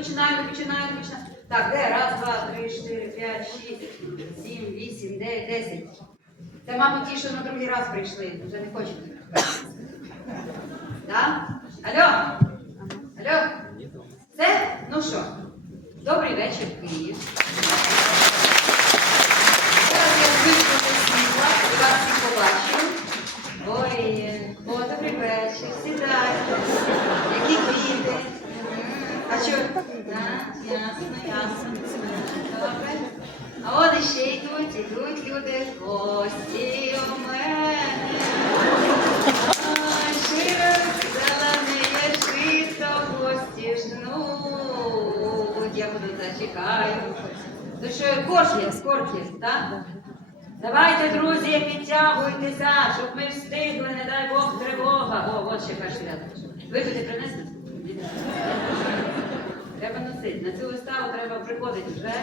починаємо, починаємо, починаємо. Так, де? Раз, два, три, чотири, п'ять, шість, сім, вісім, дев'ять, десять. Це, мабуть, ті, що на другий раз прийшли, вже не хочуть. Так? Алло? Алло? Все? Ну що? Добрий вечір, Київ. Зараз я вийшла до і вас всіх побачу. Ой, о, добрий вечір, сідайте. Які квіти. А що? Я буду зачекаю. Ну що, корки, корки, так? Давайте, друзі, підтягуйтеся, щоб ми встигли, не дай Бог, тривога. О, от ще кашляти. Випити принесли? Треба носити. На цю виставу треба приходити вже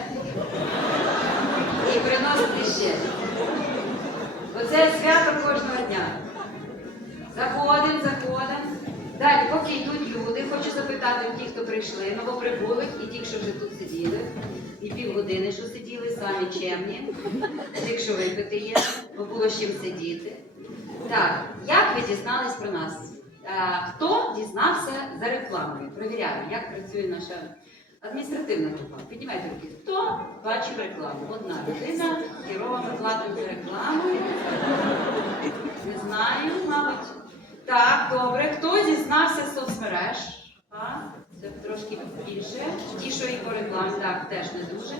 і приносити ще. Оце свято кожного дня. У тих, хто прийшли, новоприбулих і тих, що вже тут сиділи, і півгодини, що сиділи, самі чемні, тих, що випити є, бо було з чим сидіти. Так, як ви дізнались про нас? Хто дізнався за рекламою? Провіряємо, як працює наша адміністративна група. Піднімайте руки. Хто бачив рекламу? Одна людина, керова, платимо за рекламу. Не знаю, мабуть. Так, добре. Хто зізнався з соцмереж? А, це трошки більше. Ті, що і по рекламі, так, теж не дуже.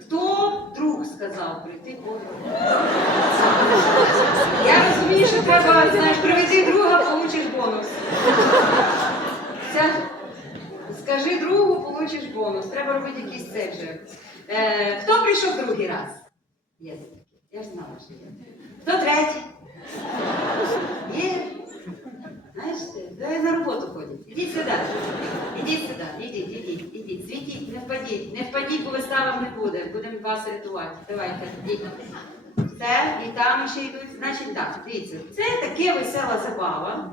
Хто друг сказав прийти по Я розумію, що треба, знаєш, приведи друга, получиш бонус. Це, скажи другу, получиш бонус. Треба робити якийсь це. Е, хто прийшов другий раз? Є. Я ж знала, що є. Хто третій? Впадіть, не буде. Будемо вас рятувати. Давайте. Все, і там ще йдуть. Значить, так, дивіться, це таке весела забава.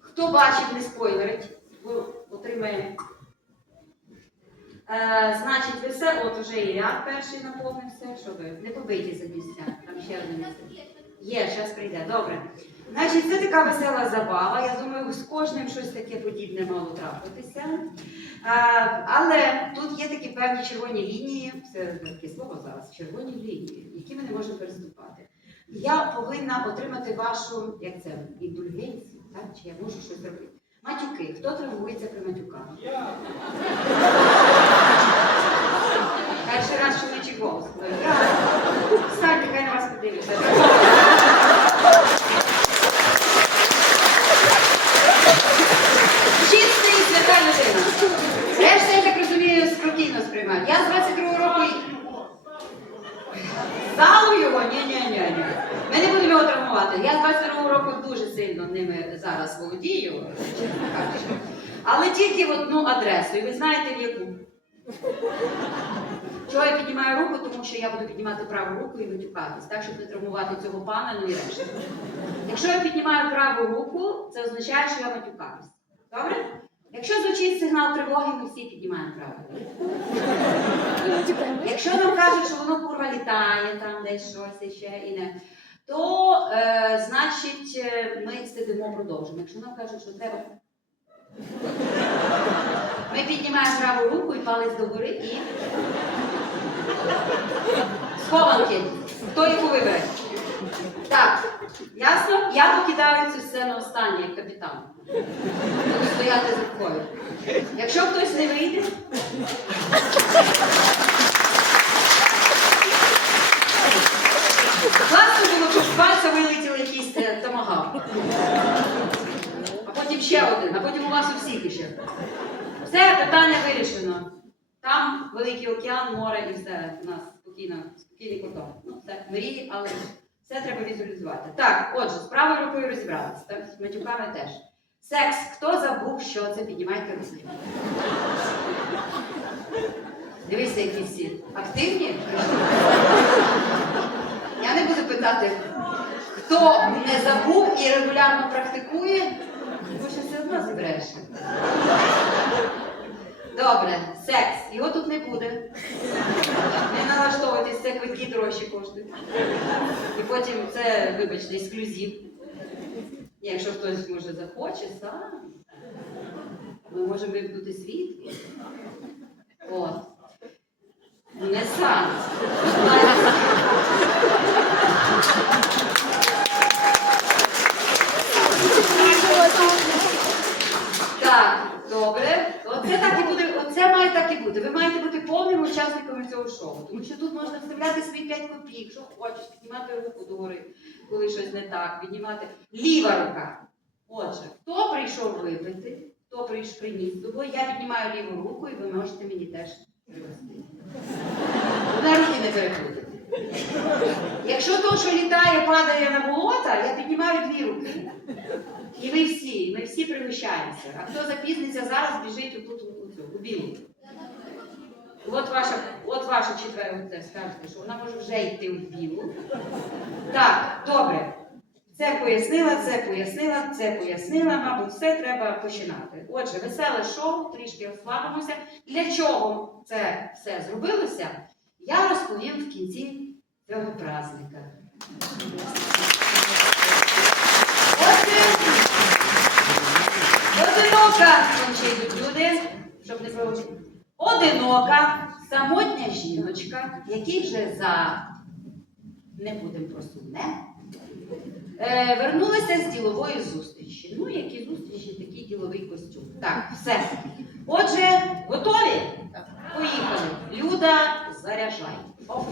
Хто бачив, не спойлерить, бо отримає. Е, значить, весе, от уже і ряд перший наповнився, що ви не побиті за місця. Там ще одне місце. Є, зараз прийде. Добре. Значить, це така весела забава. Я думаю, з кожним щось таке подібне мало трапитися. Е, але тут є такі певні червоні лінії, це таке слово зараз, червоні лінії, які ми не можемо переступати. Я повинна отримати вашу, як це, індульгенцію, так? Чи я можу щось робити. Матюки. Хто травмується при матюках? Перший раз чоловічий голос. Я. Встаньте, хай на вас подивиться. Чиста і свята людина. Решта, я так розумію, спокійно сприймають. Я з 22 року. і- Залу його? Ні-ні-ні. Ми не будемо його травмувати. Я з 22 року ними зараз володію. Але тільки в одну адресу. І ви знаєте в яку? Чого я піднімаю руку? Тому що я буду піднімати праву руку і витюкатись, так, щоб не травмувати цього пана, ну і решта. Якщо я піднімаю праву руку, це означає, що я матюкаюсь. Добре? Якщо звучить сигнал тривоги, ми всі піднімаємо праву руку. Якщо нам кажуть, що воно курва літає, там десь щось іще і не, то е, значить е, ми сидимо продовжимо. Якщо нам кажуть, що треба. Ми піднімаємо праву руку і палець догори і. Схованки. Хто яку вибере? Так, ясно? Я покидаю цю сцену останнє, як капітан. Буду стояти з рукою. Якщо хтось не вийде, класно було, щоб з пальця вилетів якийсь е, томагав. А потім ще один, а потім у вас у всіх іще. Все, питання вирішено. Там великий океан, море і все. У нас спокійно, спокійний кордон. Ну, все, мрії, але все треба візуалізувати. Так, отже, з правою рукою розібралися, так, з матюками теж. Секс. Хто забув, що це? Піднімайте руки. Дивися, які всі. Активні? Я не буду питати, хто не забув і регулярно практикує, одно збереш. Добре, секс. Його тут не буде. Не налаштовуйтесь, це квитки дорожчі коштують. І потім це, вибачте, ексклюзив. Якщо хтось може захоче, сам. Ми можемо вимкнути світло. От. Не сам. Так, добре. Оце так і буде, оце має так і бути. Ви маєте бути повним учасником. Тому що тут можна вставляти свої 5 копійок, що хочеш, піднімати руку догори, коли щось не так, піднімати. Ліва рука. Отже, хто прийшов випити, хто прийшов приніс з я піднімаю ліву руку і ви можете мені теж привезти. Головне руки не переплутати. Якщо то, що літає, падає на болота, я піднімаю дві руки. І ви всі, ми всі пригощаємося. А хто запізниться зараз, біжить у, у, цю, у білу. От ваша, от ваша четверта, скажете, що вона може вже йти в білу. Так, добре. Це пояснила, це пояснила, це пояснила, мабуть, все треба починати. Отже, веселе шоу, трішки розслабимося. Для чого це все зробилося, я розповім в кінці цього праздника. Отже, люди, щоб не проводити. Одинока, самотня жіночка, який вже за не будемо просумне, е, вернулася з ділової зустрічі. Ну, які зустрічі, такий діловий костюм. Так, все. Отже, готові? Поїхали. Люда, заряджай. Оп.